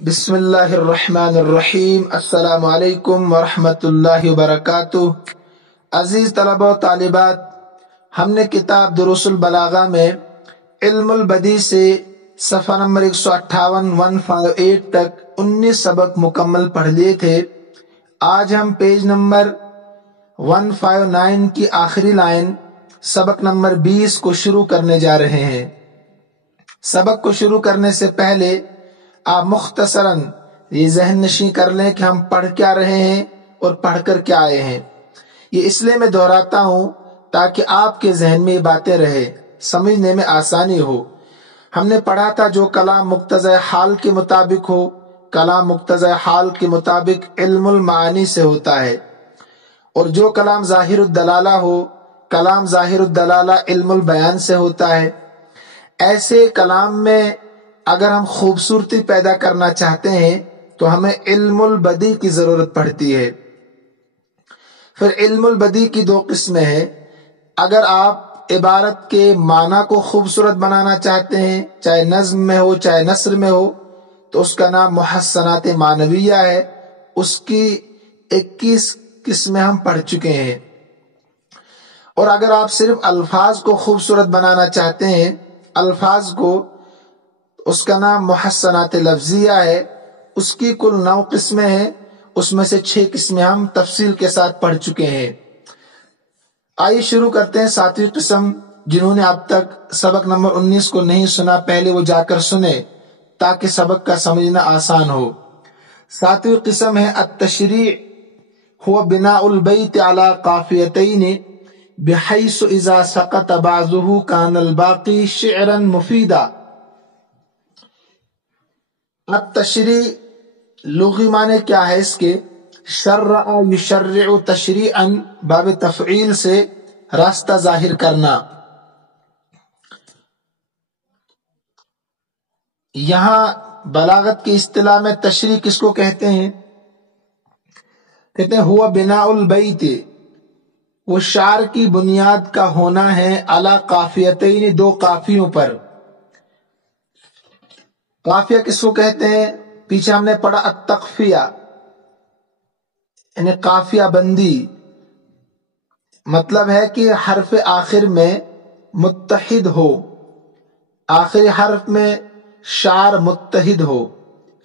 بسم اللہ الرحمن الرحیم۔ السلام علیکم ورحمۃ اللہ وبرکاتہ۔ عزیز طلبہ و طالبات، ہم نے کتاب دروس البلاغہ میں علم البدیع سے صفحہ نمبر 158 تک 19 سبق مکمل پڑھ لیے تھے۔ آج ہم پیج نمبر 159 کی آخری لائن سبق نمبر 20 کو شروع کرنے جا رہے ہیں۔ سبق کو شروع کرنے سے پہلے آپ مختصراً یہ ذہن نشین کر لیں کہ ہم پڑھ کیا رہے ہیں اور پڑھ کر کیا آئے ہیں۔ یہ اس لیے میں دہراتا ہوں تاکہ آپ کے ذہن میں یہ باتیں رہے، سمجھنے میں آسانی ہو۔ ہم نے پڑھا تھا جو کلام مقتضی حال کے مطابق ہو، کلام مقتضی حال کے مطابق علم المعانی سے ہوتا ہے، اور جو کلام ظاہر الدلالہ ہو، کلام ظاہر الدلالہ علم البیان سے ہوتا ہے۔ ایسے کلام میں اگر ہم خوبصورتی پیدا کرنا چاہتے ہیں تو ہمیں علم البدیع کی ضرورت پڑتی ہے۔ پھر علم البدیع کی دو قسمیں ہیں۔ اگر آپ عبارت کے معنی کو خوبصورت بنانا چاہتے ہیں، چاہے نظم میں ہو چاہے نثر میں ہو، تو اس کا نام محسنات معنویہ ہے۔ اس کی 21 قسمیں ہم پڑھ چکے ہیں۔ اور اگر آپ صرف الفاظ کو خوبصورت بنانا چاہتے ہیں، الفاظ کو، اس کا نام محسنات لفظیہ ہے۔ اس کی کل 9 قسمیں ہیں، اس میں سے 6 قسمیں ہم تفصیل کے ساتھ پڑھ چکے ہیں۔ آئیے شروع کرتے ہیں 7ویں قسم۔ جنہوں نے اب تک سبق نمبر 19 کو نہیں سنا، پہلے وہ جا کر سنے تاکہ سبق کا سمجھنا آسان ہو۔ 7ویں قسم ہے التشریع، هو بناء البیت على قافیتین بحیث اذا سقط بعضه كان الباقی شعرا مفیدا۔ التشریع لغوی معنی کیا ہے اس کے؟ شرع یشرع تشریعا، باب تفعیل سے راستہ ظاہر کرنا۔ یہاں بلاغت کی اصطلاح میں تشریع کس کو کہتے ہیں؟ کہتے ہیں ہوا بناء البیت، وہ شعر کی بنیاد کا ہونا ہے، علی قافیتین، 2 قافیوں پر۔ قافیہ کس کو کہتے ہیں؟ پیچھے ہم نے پڑھا التقفیہ، یعنی قافیہ بندی، مطلب ہے کہ حرف آخر میں متحد ہو، آخری حرف میں شعر متحد ہو،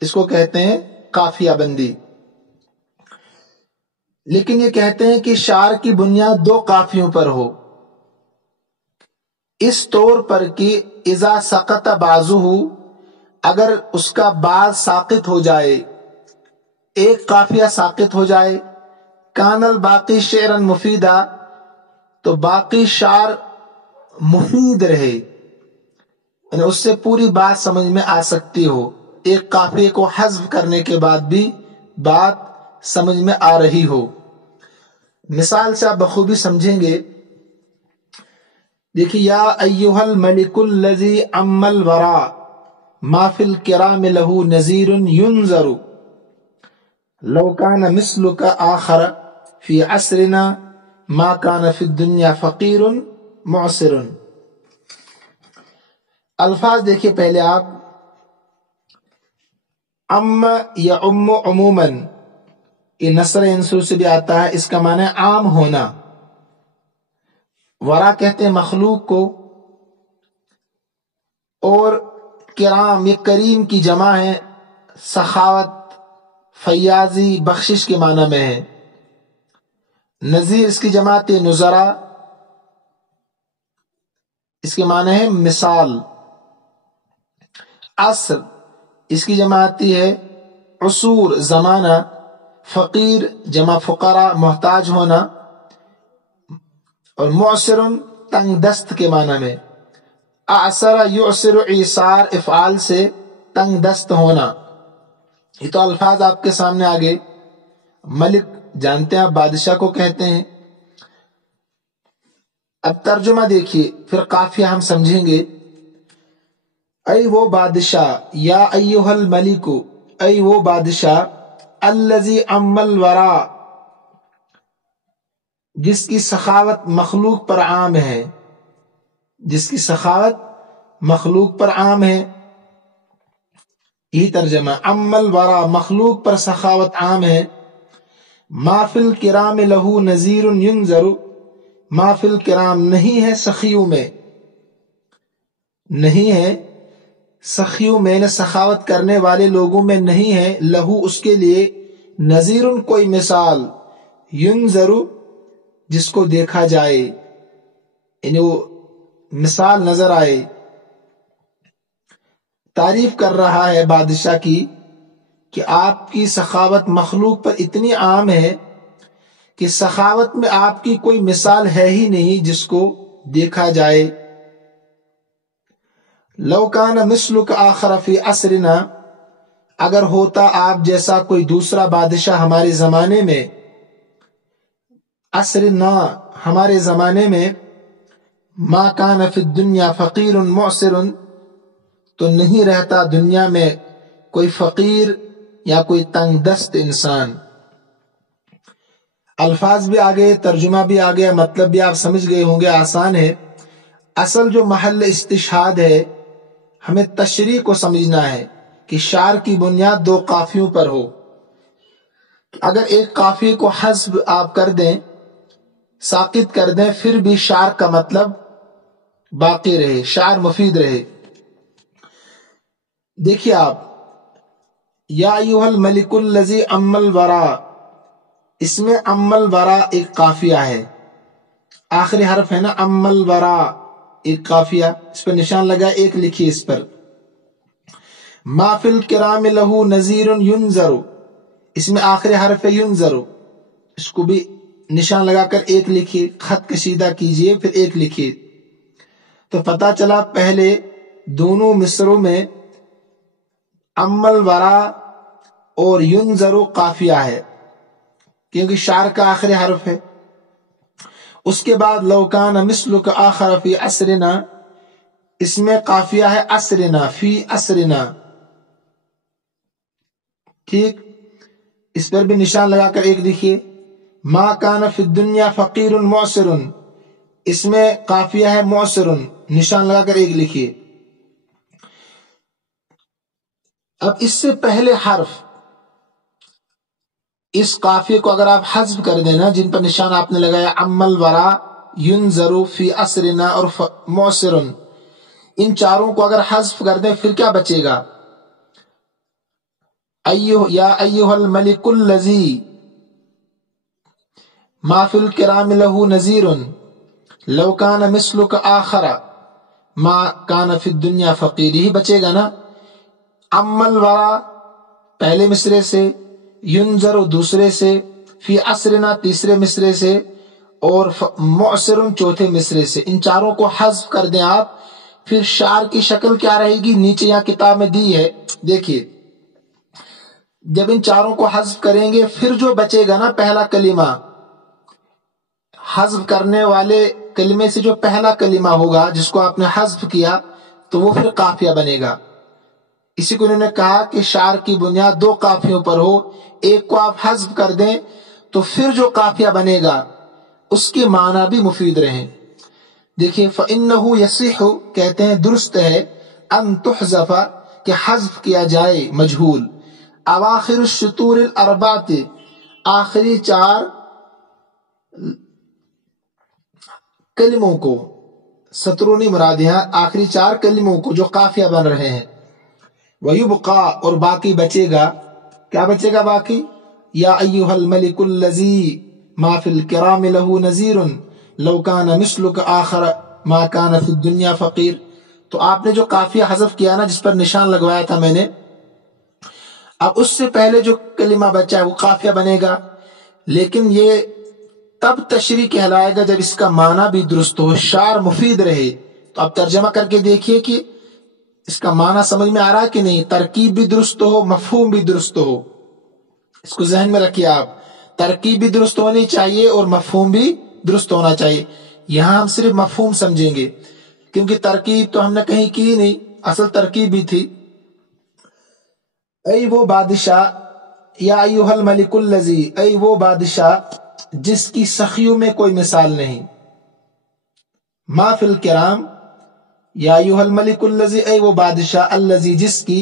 اس کو کہتے ہیں قافیہ بندی۔ لیکن یہ کہتے ہیں کہ شعر کی بنیاد 2 قافیوں پر ہو، اس طور پر کہ اذا سقط بعضہ، اگر اس کا بعض ساقط ہو جائے، ایک قافیہ ساقط ہو جائے، کان الباقی شعرا مفیدا، تو باقی شعر مفید رہے، یعنی اس سے پوری بات سمجھ میں آ سکتی ہو، ایک قافیے کو حذف کرنے کے بعد بھی بات سمجھ میں آ رہی ہو۔ مثال سے آپ بخوبی سمجھیں گے۔ دیکھیے، یا ایھا الملک الذی عم الورا ما فی الکرام لہ نذیر ینذر لو کان مثلک آخر فی عصرنا ما کان فی الدنیا فقیر معسر۔ الفاظ دیکھیے پہلے آپ، ام یا ام عموماً، یہ نثر انصر سے بھی آتا ہے، اس کا معنی ہے عام ہونا۔ ورا کہتے ہیں مخلوق کو، اور کرام یہ کریم کی جمع ہے، سخاوت، فیاضی، بخشش کے معنی میں ہے۔ نذیر اس کی جماعت نذرا، اس کے معنی ہے مثال۔ عصر اس کی جماعت ہے عصور، زمانہ۔ فقیر جمع فقراء، محتاج ہونا، اور معسر تنگ دست کے معنی میں۔ اعسر یعسر ایسار، افعال سے تنگ دست ہونا۔ یہ تو الفاظ آپ کے سامنے آگے۔ ملک جانتے ہیں آپ بادشاہ کو کہتے ہیں۔ اب ترجمہ دیکھیے، پھر قافیہ ہم سمجھیں گے۔ ای وہ بادشاہ، یا ایھا الملک، ای وہ بادشاہ، الذی عم الورا، جس کی سخاوت مخلوق پر عام ہے، جس کی سخاوت مخلوق پر عام ہے۔ یہی ترجمہ. امل ورا مخلوق پر سخاوت عام ہے. ما فی الکرام لہو نذیر ینذر، ما فی الکرام نہیں ہے سخیوں میں، نہیں ہے سخیوں میں نے سخاوت کرنے والے لوگوں میں نہیں ہے، لہو اس کے لیے، نذیر کوئی مثال، ینذر جس کو دیکھا جائے، یعنی وہ مثال نظر آئے. تعریف کر رہا ہے بادشاہ کی کہ آپ کی سخاوت مخلوق پر اتنی عام ہے کہ سخاوت میں آپ کی کوئی مثال ہے ہی نہیں جس کو دیکھا جائے. لو کان مثلک آخر فی عصرنا، اگر ہوتا آپ جیسا کوئی دوسرا بادشاہ ہمارے زمانے میں، عصرنا ہمارے زمانے میں، ما کان فی الدنیا فقیر معسر، تو نہیں رہتا دنیا میں کوئی فقیر یا کوئی تنگ دست انسان. الفاظ بھی آگے، ترجمہ بھی آگے، مطلب بھی آپ سمجھ گئے ہوں گے، آسان ہے. اصل جو محل استشہاد ہے، ہمیں تشریح کو سمجھنا ہے کہ شعر کی بنیاد دو قافیوں پر ہو. اگر ایک قافیے کو حذف آپ کر دیں، ساقط کر دیں، پھر بھی شعر کا مطلب باقی رہے، شعر مفید رہے. دیکھیے آپ، یا ایھا الملک الذی ام الورا، اس میں ام الورا ایک قافیہ ہے، آخری حرف ہے نا، ام الورا ایک قافیہ، اس پر نشان لگا، ایک لکھیے اس پر. ما فی الکرام لہو نذیر ینذر، اس میں آخری حرف ہے ینذر، اس کو بھی نشان لگا کر ایک لکھیے، خط کشیدہ کیجئے پھر ایک لکھیے. تو پتہ چلا پہلے دونوں مصروں میں ام الورا اور ینذر قافیہ ہے کیونکہ شعر کا آخری حرف ہے. اس کے بعد لو کان مثلک آخر فی عصرنا، اس میں قافیہ ہے عصرنا، فی عصرنا، ٹھیک، اس پر بھی نشان لگا کر ایک لکھیے. ما کان فی الدنیا فقیر معسر، اس میں قافیہ ہے معسر، نشان لگا کر ایک لکھیے. اب اس سے پہلے حرف، اس قافیے کو اگر آپ حذف کر دینا، جن پر نشان آپ نے لگایا، ام الورا، ینذر، فی عصرنا اور معسر، ان چاروں کو اگر حذف کر دیں پھر کیا بچے گا؟ یا ایھا الملک الذی ما فی الکرام لہ نذیر لو کان مثلک آخر ما کان فی الدنیا فقیر، ہی بچے گا نا. ام الورا پہلے مصرے سے، ینذر دوسرے سے، فی عصرنا تیسرے مصرے سے، اور معسر چوتھے مصرے سے. ان چاروں کو حذف کر دیں آپ، پھر شعر کی شکل کیا رہے گی؟ نیچے یہاں کتاب میں دی ہے، دیکھیے. جب ان چاروں کو حذف کریں گے پھر جو بچے گا نا پہلا کلمہ، حذف کرنے والے کلمے سے جو پہلا کلمہ ہوگا جس کو آپ نے حذف کیا، تو وہ پھر قافیہ بنے گا. اسی کو انہوں نے کہا کہ شعر کی بنیاد دو قافیوں پر ہو، ایک کو آپ حذف کر دیں تو پھر جو قافیہ بنے گا اس کے معنی بھی مفید رہیں. دیکھیے، فَإِنَّهُ يَصِحُ کہتے ہیں درست ہے، ان تحذف کہ حذف کیا جائے مجہول، اواخر الشطور الاربعۃ آخری چار کلموں کو، سطرونی مراد یہاں آخری چار کلموں کو جو قافیہ بن رہے ہیں. وَيُبْقَى اور باقی بچے گا، کیا بچے گا باقی؟ یا ایھا الملک الذی ما فی الکرام لہ نذیر لو کان مثلک آخر ما کان فی الدنیا فقیر. تو آپ نے جو قافیہ حذف کیا نا، جس پر نشان لگوایا تھا میں نے، اب اس سے پہلے جو کلمہ بچا ہے وہ قافیہ بنے گا، لیکن یہ تب تشریح کہلائے گا جب اس کا معنی بھی درست ہو، شعر مفید رہے. تو اب ترجمہ کر کے دیکھیے کہ اس کا معنی سمجھ میں آ رہا ہے کہ نہیں، ترکیب بھی درست ہو، مفہوم بھی درست ہو. اس کو ذہن میں رکھیے آپ، ترکیب بھی درست ہونی چاہیے اور مفہوم بھی درست ہونا چاہیے. یہاں ہم صرف مفہوم سمجھیں گے کیونکہ ترکیب تو ہم نے کہیں کی نہیں، اصل ترکیب بھی تھی. اے وہ بادشاہ، یا ایھا الملک الذی، اے وہ بادشاہ جس کی سخیوں میں کوئی مثال نہیں. ما فی الکرام، یا ایھا الملک الذی، اے وہ بادشاہ، الذی جس کی،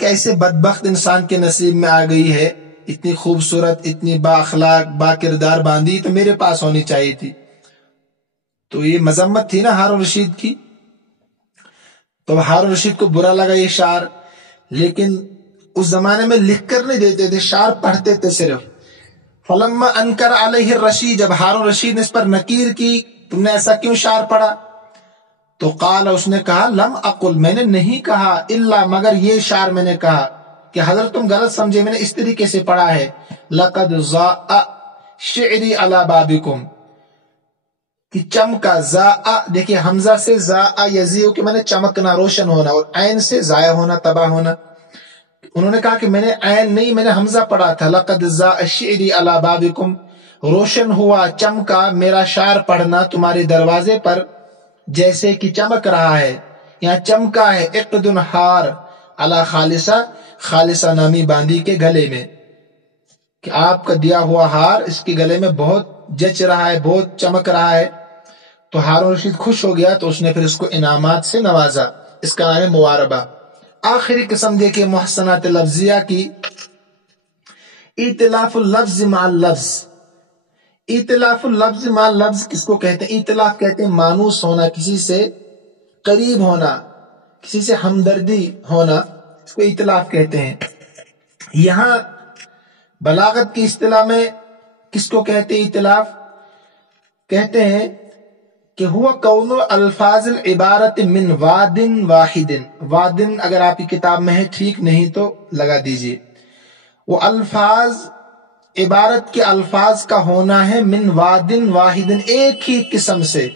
کیسے بدبخت انسان کے نصیب میں آ گئی ہے، اتنی خوبصورت، اتنی با اخلاق با کردار باندی تو میرے پاس ہونی چاہیے تھی۔ تو یہ مذمت تھی نا ہارون رشید کی۔ تو ہارون رشید کو برا لگا یہ شعر، لیکن اس زمانے میں لکھ کر نہیں دیتے تھے، شعر پڑھتے تھے صرف۔ فلما انکر علیہ الرشید، جب ہارون رشید نے اس پر نکیر کی تم نے ایسا کیوں شعر پڑھا، تو قال، اس نے کہا لم اقل، میں نے نہیں کہا، الا مگر یہ شعر میں نے کہا کہ حضرت تم غلط سمجھے، میں نے اس طریقے سے پڑھا ہے، لقد ضاء شعری علی بابکم، کہ چمکا، ضاء دیکھیں حمزہ سے ضاء یضیء کہ میں نے چمکنا، روشن ہونا، اور عین سے ضائع ہونا، تباہ ہونا۔ انہوں نے کہا کہ میں نے عین نہیں، میں نے حمزہ پڑھا تھا، لقد ضاء شعری علی بابکم، روشن ہوا، چمکا میرا شعر پڑھنا تمہارے دروازے پر جیسے کہ چمک رہا ہے۔ یہاں چمکا ہے، اقد ہار علی خالصہ، خالصہ نامی باندی کے گلے میں، کہ آپ کا دیا ہوا ہار اس کے گلے میں بہت جچ رہا ہے، بہت چمک رہا ہے۔ تو ہارون رشید خوش ہو گیا، تو اس نے پھر اس کو انعامات سے نوازا، اس کا نام ہے مواربہ۔ آخری قسم دیکھیں محسنات لفظیہ کی، ائتلاف اللفظ مع اللفظ۔ ائتلاف اللفظ مع اللفظ کس کو کہتے ہیں؟ ائتلاف کہتے ہیں مانوس ہونا، کسی سے قریب ہونا، کسی سے ہمدردی ہونا، اس کو ائتلاف کہتے ہیں۔ یہاں بلاغت کی اصطلاح میں کس کو کہتے ہیں ائتلاف؟ کہتے ہیں کہ ہوا کون الفاظ العبارت من واد واحد، واد اگر آپ کی کتاب میں ہے ٹھیک، نہیں تو لگا دیجئے۔ وہ الفاظ، عبارت کے الفاظ کا ہونا ہے من واد واحد، ایک ہی قسم سے،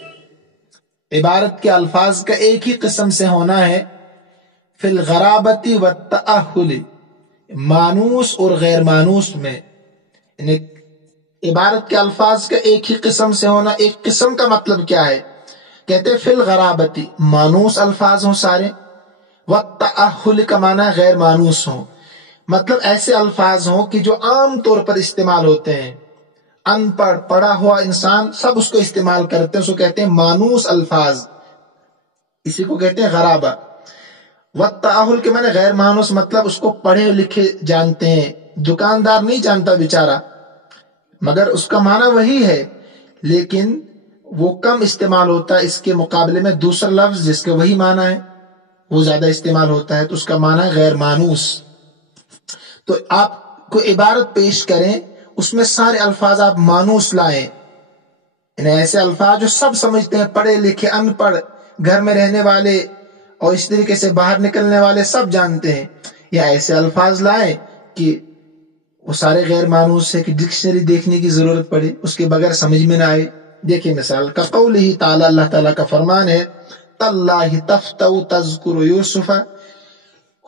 عبارت کے الفاظ کا ایک ہی قسم سے ہونا ہے، فی الغرابت والتأہل، مانوس اور غیر مانوس میں، یعنی عبارت کے الفاظ کا ایک ہی قسم سے ہونا۔ ایک قسم کا مطلب کیا ہے؟ کہتے فی الغرابتی، مانوس الفاظ ہوں سارے، والتأہل کا معنی غیر مانوس ہوں، مطلب ایسے الفاظ ہوں کہ جو عام طور پر استعمال ہوتے ہیں، ان پڑھ پڑھا ہوا انسان سب اس کو استعمال کرتے ہیں، اس کو کہتے ہیں مانوس الفاظ، اسی کو کہتے ہیں غرابہ۔ والتأہل کے معنی غیر مانوس، مطلب اس کو پڑھے لکھے جانتے ہیں، دکاندار نہیں جانتا بیچارہ، مگر اس کا معنی وہی ہے، لیکن وہ کم استعمال ہوتا ہے، اس کے مقابلے میں دوسرا لفظ جس کا وہی معنی ہے وہ زیادہ استعمال ہوتا ہے، تو اس کا معنی ہے غیر مانوس۔ تو آپ کو عبارت پیش کریں، اس میں سارے الفاظ آپ مانوس لائیں، یعنی ایسے الفاظ جو سب سمجھتے ہیں، پڑھے لکھے، ان پڑھ، گھر میں رہنے والے اور اس طریقے سے باہر نکلنے والے سب جانتے ہیں، یا ایسے الفاظ لائیں کہ وہ سارے غیر مانوس ہے، کہ ڈکشنری دیکھنے کی ضرورت پڑے، اس کے بغیر سمجھ میں نہ آئے۔ دیکھیں مثال کا قولہ تعالی، اللہ تعالیٰ کا فرمان ہے، تاللہ تفتؤ تذکر یوسف،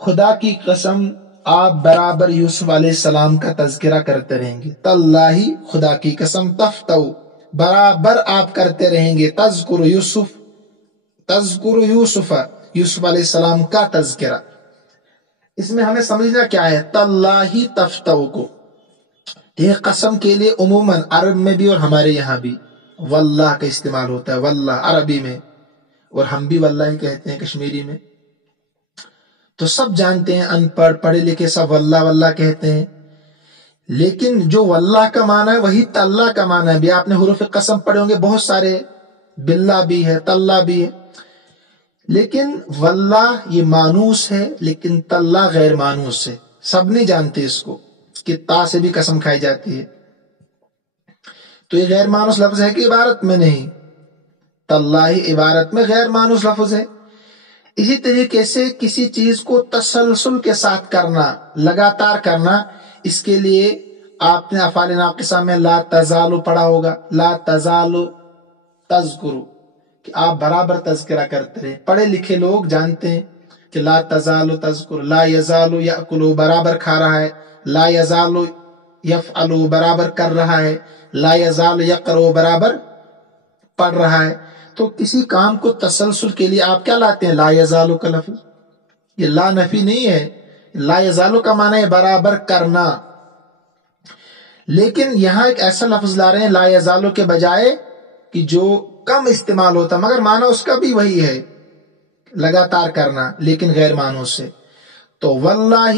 خدا کی قسم آپ برابر یوسف علیہ السلام کا تذکرہ کرتے رہیں گے، تاللہ خدا کی قسم، تفتؤ برابر آپ کرتے رہیں گے، تذکر یوسف، تذکر یوسف، یوسف علیہ السلام کا تذکرہ۔ اس میں ہمیں سمجھنا کیا ہے، تاللہ تفتؤ کو یہ قسم کے لیے عموماً عرب میں بھی اور ہمارے یہاں بھی واللہ کا استعمال ہوتا ہے، واللہ عربی میں، اور ہم بھی واللہ ہی کہتے ہیں کشمیری میں، تو سب جانتے ہیں، ان پڑھ پڑھے لکھے سب واللہ واللہ کہتے ہیں، لیکن جو واللہ کا معنی ہے وہی تاللہ کا معنی ہے بھی۔ آپ نے حروف قسم پڑھے ہوں گے بہت سارے، باللہ بھی ہے، تاللہ بھی ہے، لیکن واللہ یہ مانوس ہے، لیکن تاللہ غیر مانوس ہے، سب نہیں جانتے اس کو کہ تا سے بھی قسم کھائی جاتی ہے، تو یہ غیر مانوس لفظ ہے کہ عبارت میں نہیں، تاللہ عبارت میں غیر مانوس لفظ ہے۔ اسی طریقے سے کسی چیز کو تسلسل کے ساتھ کرنا، لگاتار کرنا، اس کے لیے آپ نے افعال ناقصہ میں لا تزالو پڑھا ہوگا، لا تزالو تذکرو، کہ آپ برابر تذکرہ کرتے رہے، پڑھے لکھے لوگ جانتے ہیں کہ لا تزالو تذکر، لا یزالو یأکلو برابر کھا رہا ہے، لا یزالو یفعلو برابر کر رہا ہے، لا یزالو یقرؤ برابر پڑھ رہا ہے۔ تو کسی کام کو تسلسل کے لیے آپ کیا لاتے ہیں؟ لا یزالو کا لفظ، یہ لا نفی نہیں ہے، لا یزالو کا معنی ہے برابر کرنا، لیکن یہاں ایک ایسا لفظ لا رہے ہیں لا یزالو کے بجائے کہ جو کم استعمال ہوتا، مگر معنی اس کا بھی وہی ہے، لگاتار کرنا، لیکن غیر مانوس سے۔ تو واللہ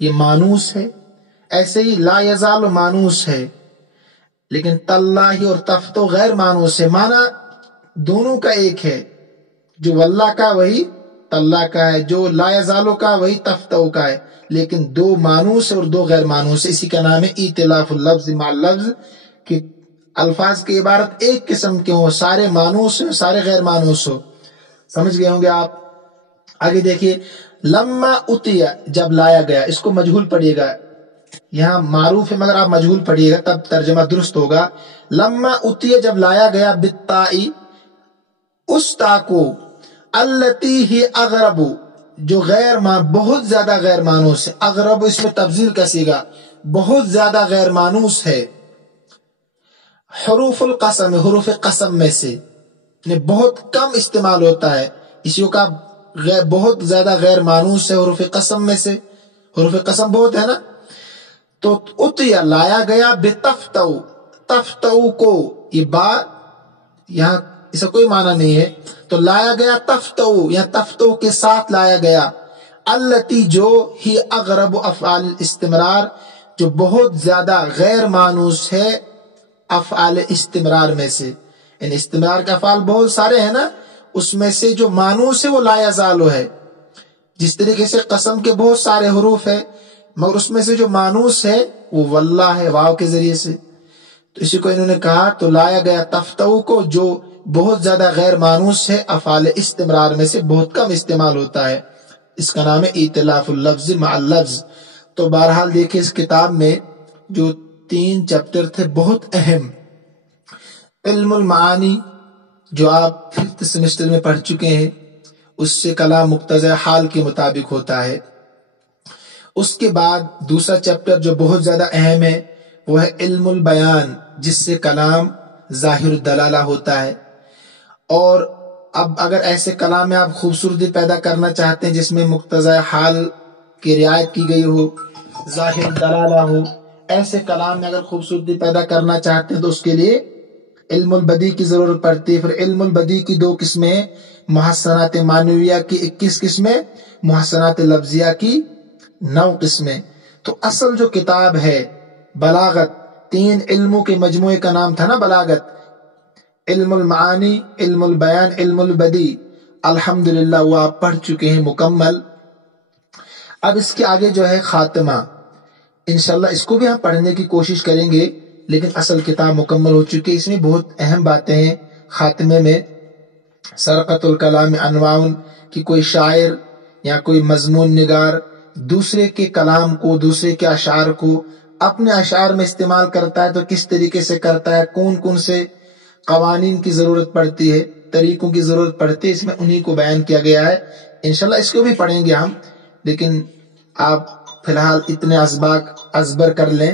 یہ مانوس ہے، ایسے ہی لا یزال مانوس ہے، لیکن تاللہ اور تفتو غیر مانوس ہے، معنی دونوں کا ایک ہے، جو واللہ کا وہی تاللہ کا ہے، جو لا یزالو کا وہی تفتو کا ہے، لیکن دو مانوس اور دو غیر مانوس ہے۔ اسی کا نام ہے ائتلاف اللفظ مع اللفظ، کہ الفاظ کی عبارت ایک قسم کے ہوں، سارے مانوس ہوں سارے غیر مانوس ہو۔ سمجھ گئے ہوں گے آپ؟ آگے دیکھیے، لما اتیا جب لایا گیا، اس کو مجہول پڑھیے گا، یہاں معروف ہے مگر آپ مجہول پڑھیے گا تب ترجمہ درست ہوگا۔ لما اتیا جب لایا گیا، بالتائی اس تا کو، التی ہی اغرب جو غیر بہت زیادہ غیر مانوس ہے، اغرب اس میں تفضیل کا صیغہ، بہت زیادہ غیر مانوس ہے، حروف القسم حروف قسم میں سے، یعنی بہت کم استعمال ہوتا ہے اسی کا، بہت زیادہ غیر مانوس ہے حروف قسم میں سے، حروف قسم بہت ہے نا۔ تو اتیا لایا گیا، بتفتو تفتو کو، یہ با یہاں اس کا کوئی معنی نہیں ہے، تو لایا گیا تفتو یا تفتو کے ساتھ لایا گیا، التی جو ہی اغرب افعال استمرار جو بہت زیادہ غیر مانوس ہے افعال استمرار میں سے، ان استمرار کے افعال بہت سارے ہیں نا، اس میں سے جو مانوس ہے وہ لا یزالو ہے، جس طریقے سے قسم کے بہت سارے حروف ہے مگر اس میں سے جو مانوس ہے وہ واللہ ہے واو کے ذریعے سے، تو اسی کو انہوں نے کہا تو لایا گیا تفتو کو جو بہت زیادہ غیر مانوس ہے افعال استمرار میں سے، بہت کم استعمال ہوتا ہے، اس کا نام ہے ائتلاف اللفظ مع اللفظ۔ تو بہرحال دیکھیں اس کتاب میں جو 3 چیپٹر تھے بہت اہم، علم المعانی جو آپ 5th سیمسٹر میں پڑھ چکے ہیں، اس سے کلام مقتضی حال کے مطابق ہوتا ہے۔ اس کے بعد دوسرا چیپٹر جو بہت زیادہ اہم ہے وہ ہے علم البیان، جس سے کلام ظاہر الدلالہ ہوتا ہے۔ اور اب اگر ایسے کلام میں آپ خوبصورتی پیدا کرنا چاہتے ہیں جس میں مقتضی حال کی رعایت کی گئی ہو، ظاہر الدلالہ ہو، ایسے کلام میں اگر خوبصورتی پیدا کرنا چاہتے ہیں تو اس کے لیے علم البدیع کی ضرورت پڑتی ہے۔ پھر علم البدیع کی 2 قسمیں، محسنات معنویہ کی 21 قسمیں، محسنات لفظیہ کی 9 قسمیں۔ تو اصل جو کتاب ہے بلاغت، 3 علموں کے مجموعے کا نام تھا نا بلاغت، علم المعانی، علم البیان، علم البدیع، الحمدللہ وہ آپ پڑھ چکے ہیں مکمل۔ اب اس کے آگے جو ہے خاتمہ، انشاءاللہ اس کو بھی ہم پڑھنے کی کوشش کریں گے، لیکن اصل کتاب مکمل ہو چکی ہے، اس میں بہت اہم باتیں ہیں۔ خاتمے میں سرقۃ الکلام انواع، کہ کوئی شاعر یا کوئی مضمون نگار دوسرے کے کلام کو، دوسرے کے اشعار کو اپنے اشعار میں استعمال کرتا ہے تو کس طریقے سے کرتا ہے، کون کون سے قوانین کی ضرورت پڑتی ہے، طریقوں کی ضرورت پڑتی ہے، اس میں انہی کو بیان کیا گیا ہے۔ انشاءاللہ اس کو بھی پڑھیں گے ہم، لیکن آپ فی الحال اتنے اسباق ازبر کر لیں،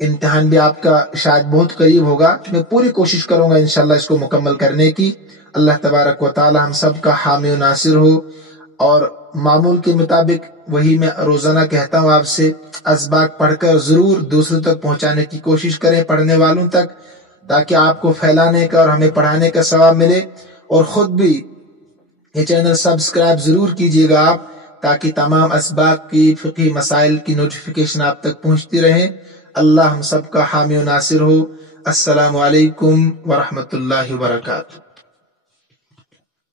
امتحان بھی آپ کا شاید بہت قریب ہوگا، میں پوری کوشش کروں گا انشاءاللہ اس کو مکمل کرنے کی۔ اللہ تبارک و تعالی ہم سب کا حامی و ناصر ہو، اور معمول کے مطابق وہی میں روزانہ کہتا ہوں آپ سے، اسباق پڑھ کر ضرور دوسروں تک پہنچانے کی کوشش کریں، پڑھنے والوں تک، تاکہ آپ کو پھیلانے کا اور ہمیں پڑھانے کا ثواب ملے، اور خود بھی یہ چینل سبسکرائب ضرور کیجیے گا آپ، تاکہ تمام اسباق کی فقہی مسائل کی نوٹیفیکیشن آپ تک پہنچتی رہیں۔ اللہ ہم سب کا حامی و ناصر ہو۔ السلام علیکم ورحمۃ اللہ وبرکاتہ۔